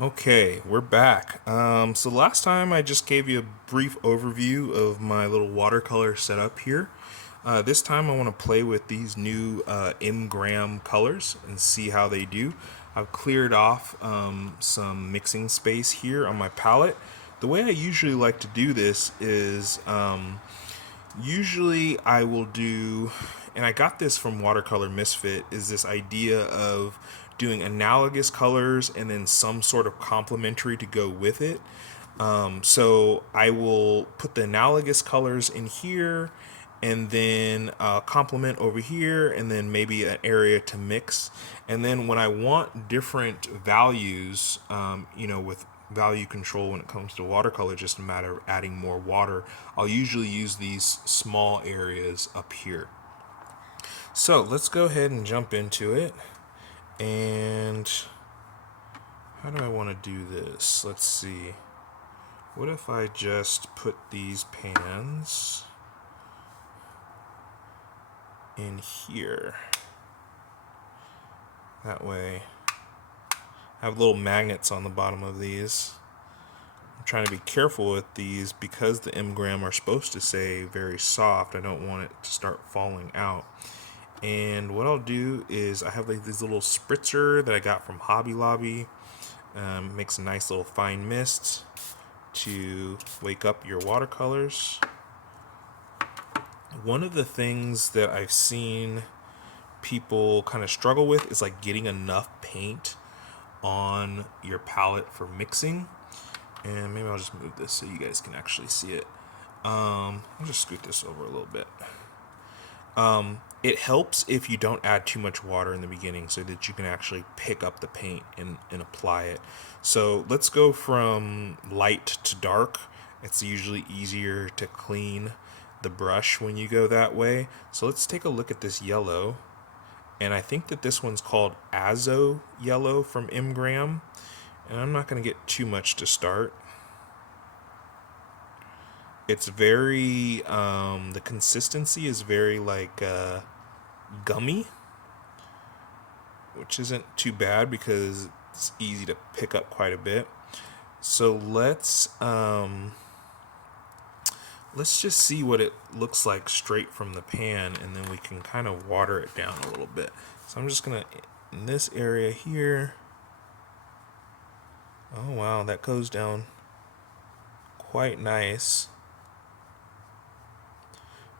Okay, we're back. So last time I just gave you a brief overview of my little watercolor setup here. This time I want to play with these new M-gram colors and see how they do. I've cleared off some mixing space here on my palette. The way I usually like to do this is usually I will do, and I got this from Watercolor Misfit, is this idea of doing analogous colors and then some sort of complementary to go with it. So I will put the analogous colors in here and then complement over here and then maybe an area to mix. And then when I want different values, with value control when it comes to watercolor, just a matter of adding more water, I'll usually use these small areas up here. So let's go ahead and jump into it. And how do I want to do this? Let's see. What if I just put these pans in here? That way, I have little magnets on the bottom of these. I'm trying to be careful with these because the M-gram are supposed to say very soft. I don't want it to start falling out. And what I'll do is I have like this little spritzer that I got from Hobby Lobby. Makes a nice little fine mist to wake up your watercolors. One of the things that I've seen people kind of struggle with is like getting enough paint on your palette for mixing. And maybe I'll just move this so you guys can actually see it. I'll just scoot this over a little bit. It helps if you don't add too much water in the beginning so that you can actually pick up the paint and apply it. So let's go from light to dark. It's usually easier to clean the brush when you go that way. So let's take a look at this yellow. And I think that this one's called Azo Yellow from M-gram. And I'm not going to get too much to start. It's very, the consistency is very like gummy, which isn't too bad because it's easy to pick up quite a bit. So let's just see what it looks like straight from the pan, and then we can kind of water it down a little bit. So I'm just gonna, in this area here. Oh wow, that goes down quite nice.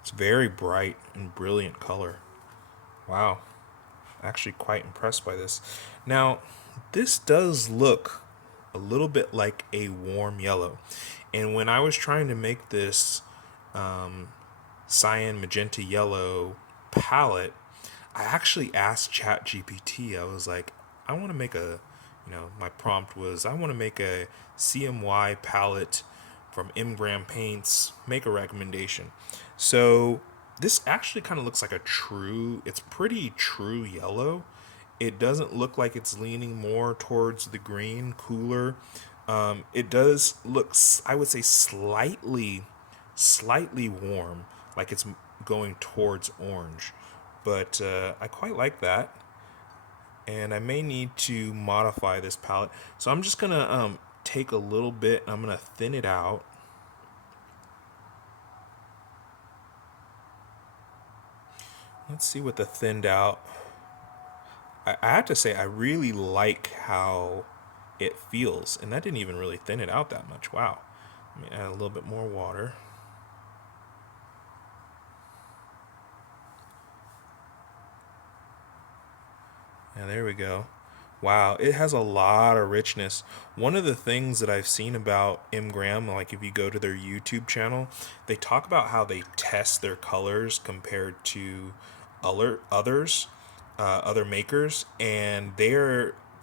It's very bright and brilliant color. Wow, actually quite impressed by this. Now, this does look a little bit like a warm yellow. And when I was trying to make this cyan magenta yellow palette, I actually asked ChatGPT. I was like, I want to make my prompt was, I want to make a CMY palette from M-gram paints, make a recommendation. So this actually kind of looks like it's pretty true yellow. It doesn't look like it's leaning more towards the green, cooler. It does look, I would say, slightly warm, like it's going towards orange. But I quite like that. And I may need to modify this palette. So I'm just going to take a little bit, I'm going to thin it out. Let's see what the thinned out. I have to say, I really like how it feels. And that didn't even really thin it out that much. Wow. Let me add a little bit more water. Yeah, there we go. Wow, it has a lot of richness. One of the things that I've seen about M-gram, like if you go to their YouTube channel, they talk about how they test their colors compared to other makers, and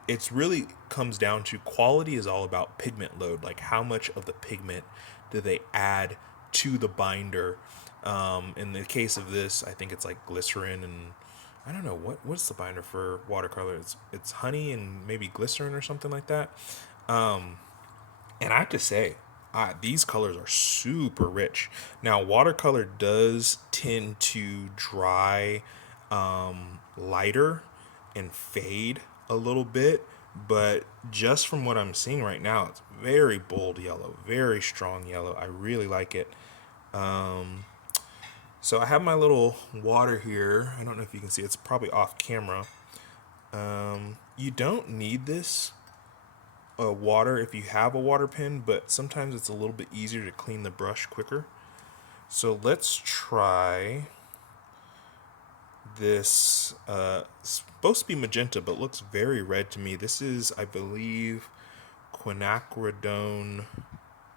it's really comes down to quality is all about pigment load, like how much of the pigment do they add to the binder. In the case of this, I think it's like glycerin and I don't know what's the binder for watercolor. It's honey and maybe glycerin or something like that. And I have to say, these colors are super rich. Now, watercolor does tend to dry lighter and fade a little bit but just from what I'm seeing right now, it's very bold yellow, very strong yellow. I really like it. So I have my little water here. I don't know if you can see, it's probably off camera. You don't need this water if you have a water pen, but sometimes it's a little bit easier to clean the brush quicker. So let's try this. Supposed to be magenta, but looks very red to me. This is, I believe, Quinacridone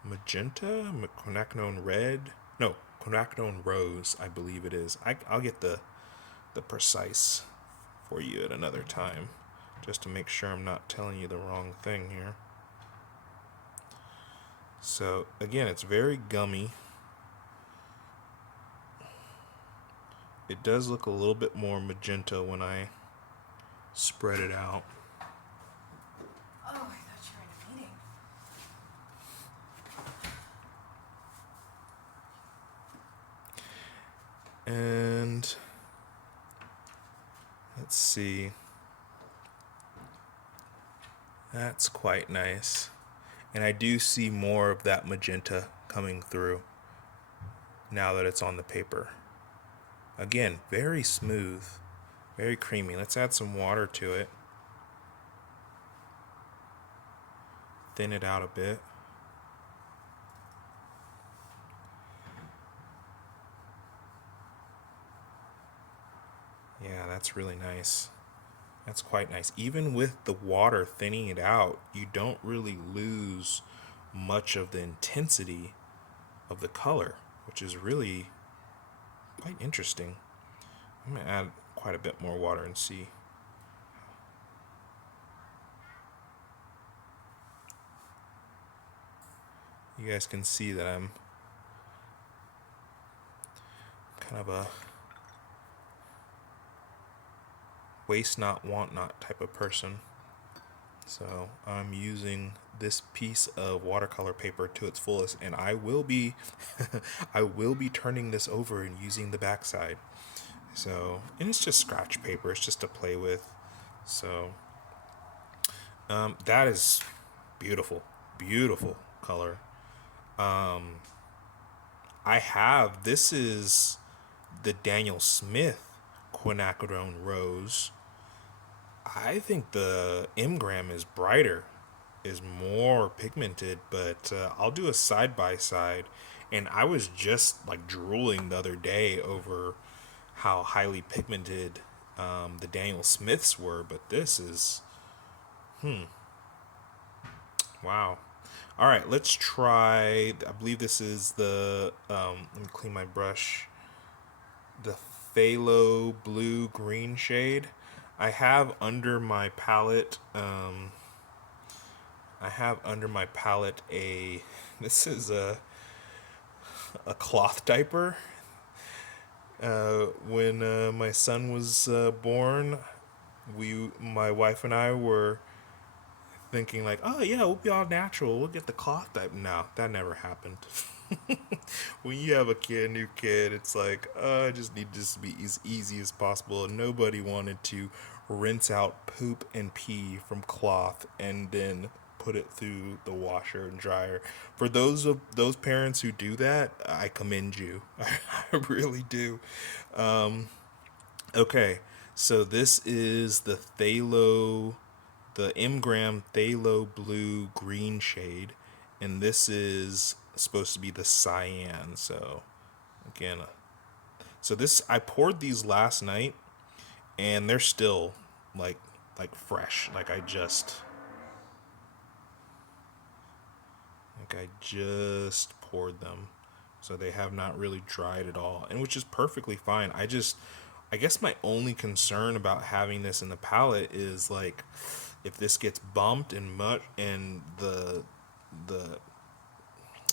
magenta, Quinacridone red. No, Quinacridone rose, I believe it is. I'll get the precise for you at another time, just to make sure I'm not telling you the wrong thing here. So again, it's very gummy. It does look a little bit more magenta when I spread it out. Oh, I thought you were in a meeting. And let's see. That's quite nice. And I do see more of that magenta coming through now that it's on the paper. Again, very smooth, very creamy. Let's add some water to it. Thin it out a bit. Yeah, that's really nice. That's quite nice. Even with the water thinning it out, you don't really lose much of the intensity of the color, which is really quite interesting. I'm going to add quite a bit more water and see. You guys can see that I'm kind of a waste not, want not type of person. So I'm using this piece of watercolor paper to its fullest, and I will be I will be turning this over and using the backside. So, and it's just scratch paper, it's just to play with. So that is beautiful, beautiful color. I have, this is the Daniel Smith Quinacridone Rose. I think the M-gram is brighter, is more pigmented, but I'll do a side by side. And I was just like drooling the other day over how highly pigmented the Daniel Smiths were, but this is, wow. All right, let's try. I believe this is the. Let me clean my brush. The Phthalo Blue green shade. I have under my palette. I have under my palette a. This is a cloth diaper. When my son was born, my wife and I were thinking like, oh yeah, we'll be all natural. We'll get the cloth diaper. No, that never happened. When you have a new kid, it's like, I just need this to be as easy as possible. Nobody wanted to rinse out poop and pee from cloth and then put it through the washer and dryer. For those parents who do that, I commend you. I really do. Okay, so this is the M-gram Phthalo Blue green shade, and this is supposed to be the cyan. So again, so this, I poured these last night, and they're still like fresh. I just poured them, so they have not really dried at all, and which is perfectly fine. I guess my only concern about having this in the palette is like if this gets bumped and the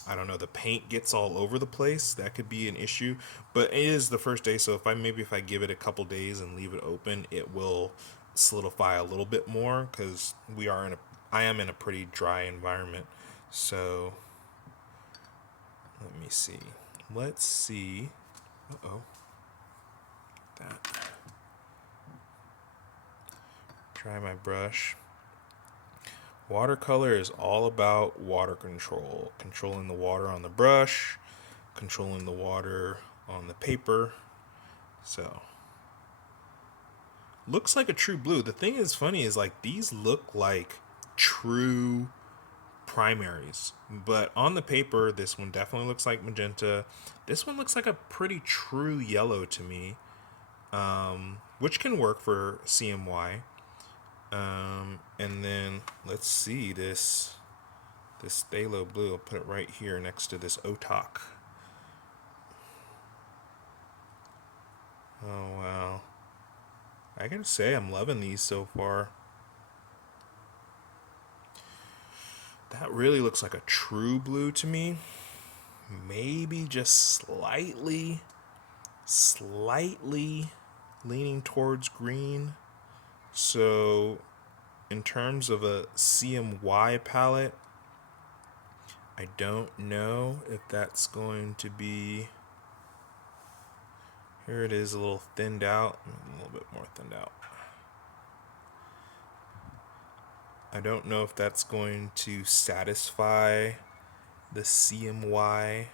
I don't know, the paint gets all over the place, that could be an issue. But it is the first day, so if I give it a couple days and leave it open, it will solidify a little bit more because I am in a pretty dry environment. So let me see. Let's see. Uh-oh. That. Try my brush. Watercolor is all about water control, controlling the water on the brush, controlling the water on the paper. So, looks like a true blue. The thing is funny is like these look like true primaries, but on the paper this one definitely looks like magenta. This one looks like a pretty true yellow to me, which can work for CMY. And then let's see this Phthalo Blue. I'll put it right here next to this Otak. Oh wow, I gotta say I'm loving these so far. That really looks like a true blue to me. Maybe just slightly leaning towards green. So, in terms of a CMY palette, I don't know if that's going to be. Here it is, a little thinned out, a little bit more thinned out. I don't know if that's going to satisfy the CMY.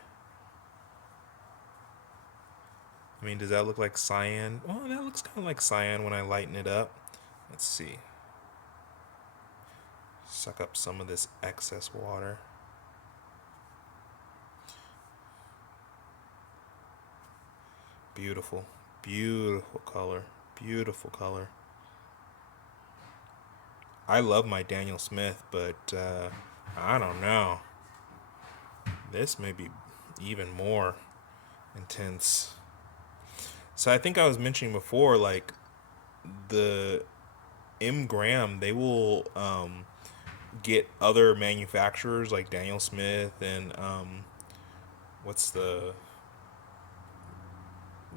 I mean, does that look like cyan? Oh, that looks kind of like cyan when I lighten it up. Let's see. Suck up some of this excess water. Beautiful. Beautiful color. Beautiful color. I love my Daniel Smith, but I don't know. This may be even more intense. So I think I was mentioning before, like the M Graham, they will get other manufacturers like Daniel Smith and what's the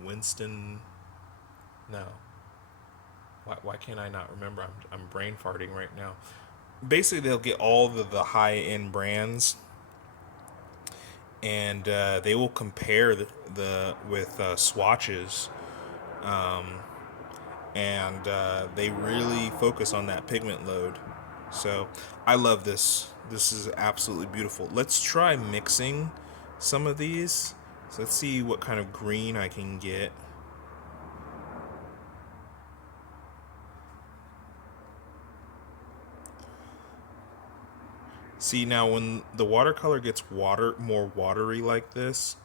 Winston? No, why can't I not remember? I'm brain farting right now. Basically, they'll get all the high end brands, and they will compare the with swatches, and they really focus on that pigment load. So I love this. This is absolutely beautiful. Let's try mixing some of these. So let's see what kind of green I can get. See, now when the watercolor gets more watery like this,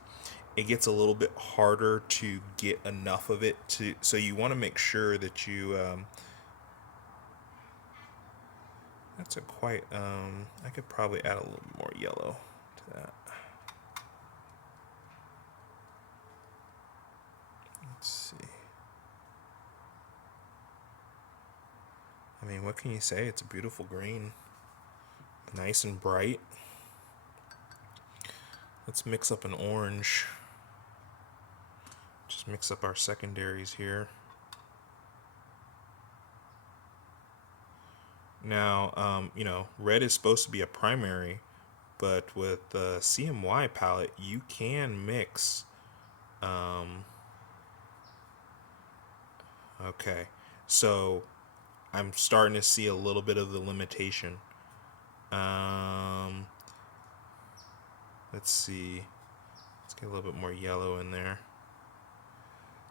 it gets a little bit harder to get enough of it to. So you want to make sure that you. That's a quite. I could probably add a little more yellow to that. Let's see. I mean, what can you say? It's a beautiful green, nice and bright. Let's mix up an orange. Just mix up our secondaries here. Now, red is supposed to be a primary, but with the CMY palette, you can mix. Okay, so I'm starting to see a little bit of the limitation. Um, let's see. Let's get a little bit more yellow in there.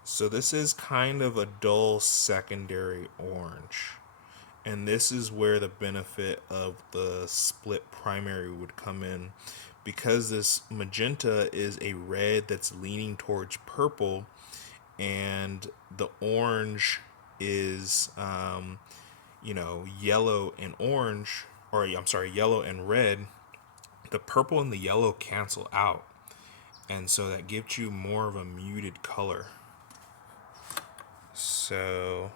So this is kind of a dull secondary orange. And this is where the benefit of the split primary would come in. Because this magenta is a red that's leaning towards purple, and the orange is, yellow and orange, or I'm sorry, yellow and red, the purple and the yellow cancel out. And so that gives you more of a muted color. So,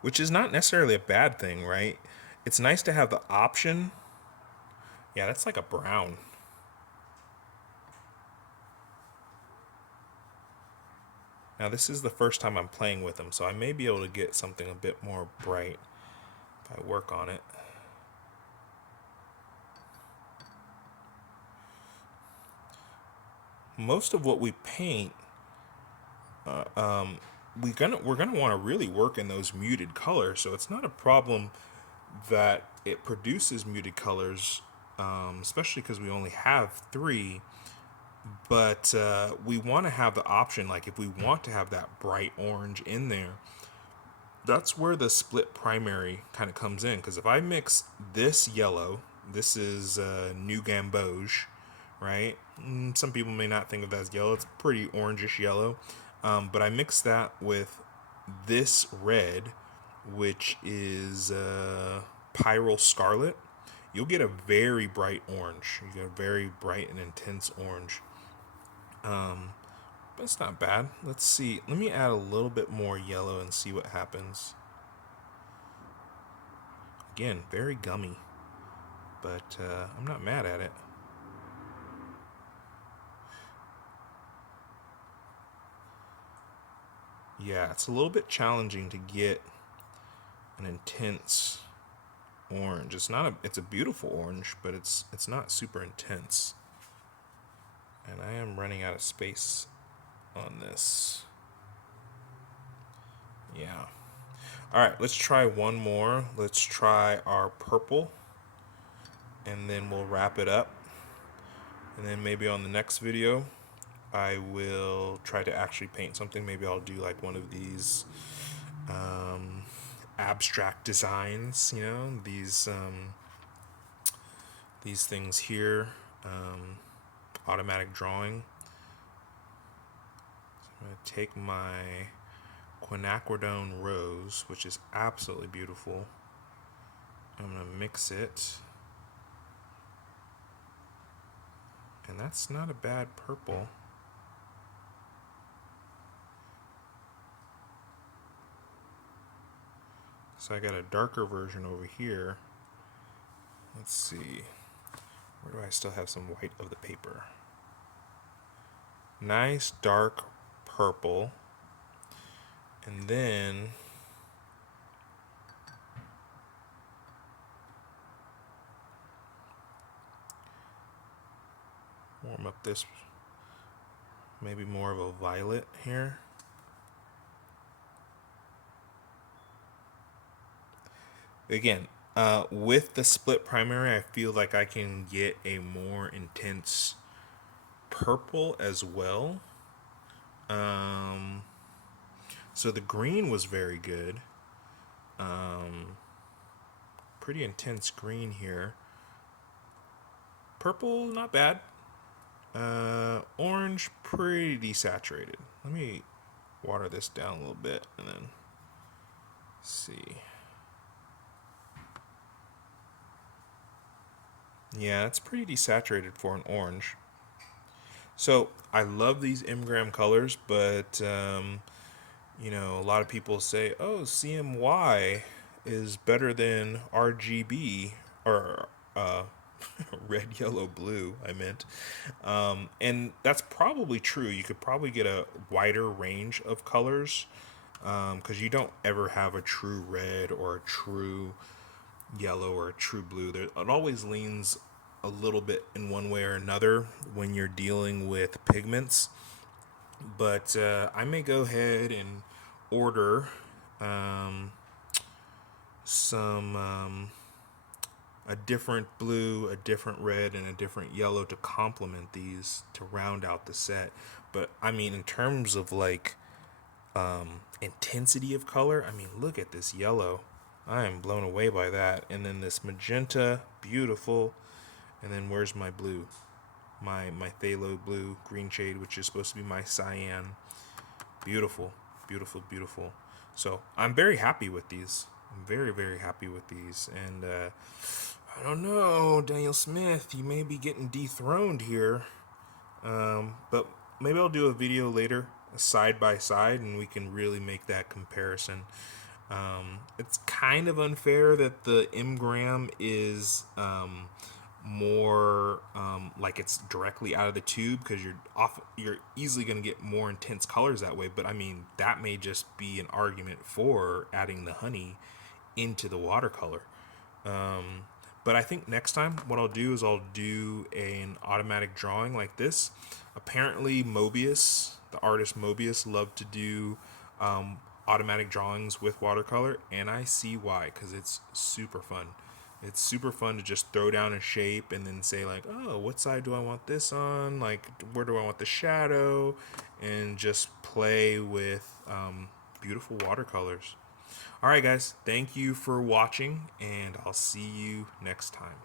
which is not necessarily a bad thing, right? It's nice to have the option. Yeah, that's like a brown. Now, this is the first time I'm playing with them, so I may be able to get something a bit more bright if I work on it. Most of what we paint, we're gonna want to really work in those muted colors, so it's not a problem that it produces muted colors, especially because we only have three. But we want to have the option, like if we want to have that bright orange in there, that's where the split primary kind of comes in. Because if I mix this yellow, this is New Gamboge, right? Some people may not think of that as yellow. It's pretty orangish yellow. But I mix that with this red, which is Pyrrole Scarlet. You'll get a very bright orange. You get a very bright and intense orange. That's not bad. Let's see. Let me add a little bit more yellow and see what happens. Again, very gummy, but I'm not mad at it. Yeah, it's a little bit challenging to get an intense orange. It's a beautiful orange, but it's not super intense. And I am running out of space on this. Yeah. All right, let's try one more. Let's try our purple, and then we'll wrap it up. And then maybe on the next video, I will try to actually paint something. Maybe I'll do like one of these abstract designs, these things here, automatic drawing. So I'm going to take my Quinacridone Rose, which is absolutely beautiful. I'm going to mix it. And that's not a bad purple. So I got a darker version over here. Let's see. Where do I still have some white of the paper? Nice dark purple. And then warm up this, maybe more of a violet here. Again, with the split primary, I feel like I can get a more intense purple as well. So the green was very good. Pretty intense green here. Purple, not bad. Orange, pretty desaturated. Let me water this down a little bit and then see. Yeah, it's pretty desaturated for an orange. So I love these M-gram colors, but a lot of people say, "Oh, CMY is better than RGB or red, yellow, blue." I meant, and that's probably true. You could probably get a wider range of colors because you don't ever have a true red or a true yellow or a true blue. It always leans a little bit in one way or another when you're dealing with pigments. But I may go ahead and order some a different blue, a different red, and a different yellow to complement these to round out the set. But I mean, in terms of like intensity of color, I mean, look at this yellow. I am blown away by that. And then this magenta, beautiful. And then where's my blue? My Phthalo Blue green shade, which is supposed to be my cyan. Beautiful, beautiful, beautiful. So I'm very happy with these. I'm very, very happy with these. And I don't know, Daniel Smith, you may be getting dethroned here. But maybe I'll do a video later, side by side, and we can really make that comparison. It's kind of unfair that the M-gram is more like it's directly out of the tube because you're easily going to get more intense colors that way. But I mean, that may just be an argument for adding the honey into the watercolor. But I think next time what I'll do is I'll do an automatic drawing like this. Apparently Mobius, the artist Mobius, loved to do automatic drawings with watercolor, and I see why, because it's super fun. It's super fun to just throw down a shape and then say like, oh, what side do I want this on? Like, where do I want the shadow? And just play with beautiful watercolors. All right, guys, thank you for watching, and I'll see you next time.